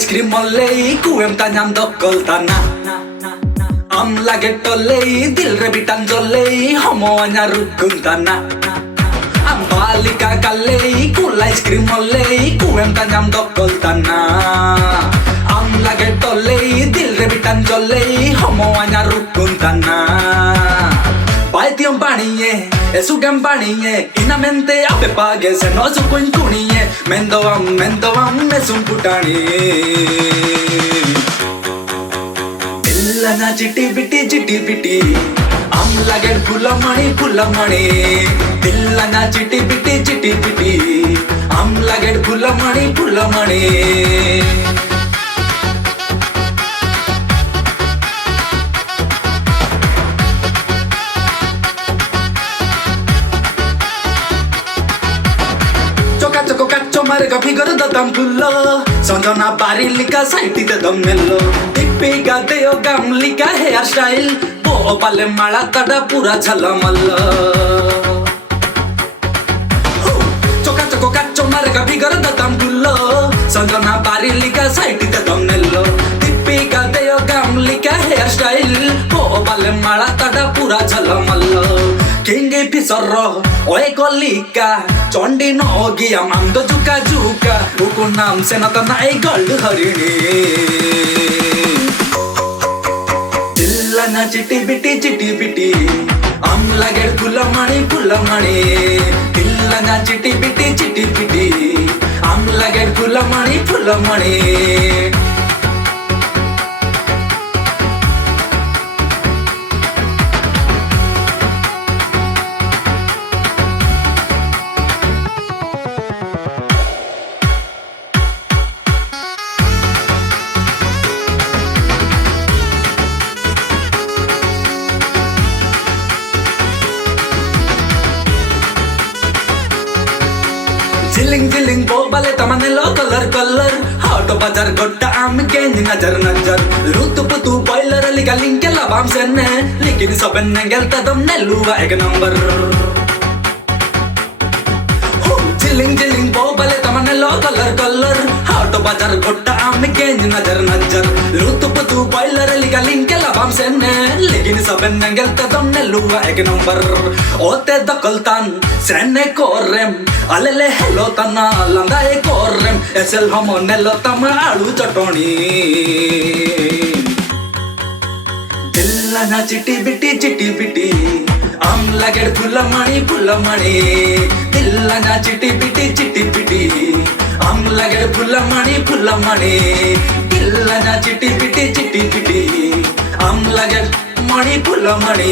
ice-cream molei kuem tanyam dokol tanah am lage tolei dil rebitan jolei homo anya rukun tanah am balika kalei cool ice-cream molei kuem tanyam dokol tanah am lage tolei dil rebitan jolei homo anya rukun tanah Paitiam paniye, esugam paniye, inamente ape page se no su kunkuniye, mendoam mesum putani. Dillana chiti biti, am laged Phulamani. Dillana chiti biti, am laged Phulamani. Marga figure the dampulo Sanjana bari lika saiti the damnello Tippi ga deo gam lika hairstyle Bo pale mala tada pura jhalamalla Choka choko kacho marga figure the dampulo Sanjana bari lika saiti the damnello Tippi ga deo gam lika hairstyle Bo pale mala tada pura jhalamalla Kingi pisarro oe kolika Chondi no ogi amando juka Uku nam senatana e gold harini Dillana chiti biti Am laged Phulamani Dillana chiti biti Am laged Phulamani Zilling bo bale tamane lo color Auto bazar gotta am gen nazar Lutu putu boiler liga link la bam senne Lekin saben ngel tadam neluwa ek number Zilling bo bale tamane lo color Auto bazar gotta am gen nazar Lutu putu boiler liga link la bam senne Lekin saben ngel tadam neluwa ek number Ote dakoltan senne korrem Alele hello tana landa e korrem esel homo nello tama alu chatoni Dillana chiti biti am laged Phulamani Dillana chiti biti am laged Phulamani Dillana chiti biti am laged Phulamani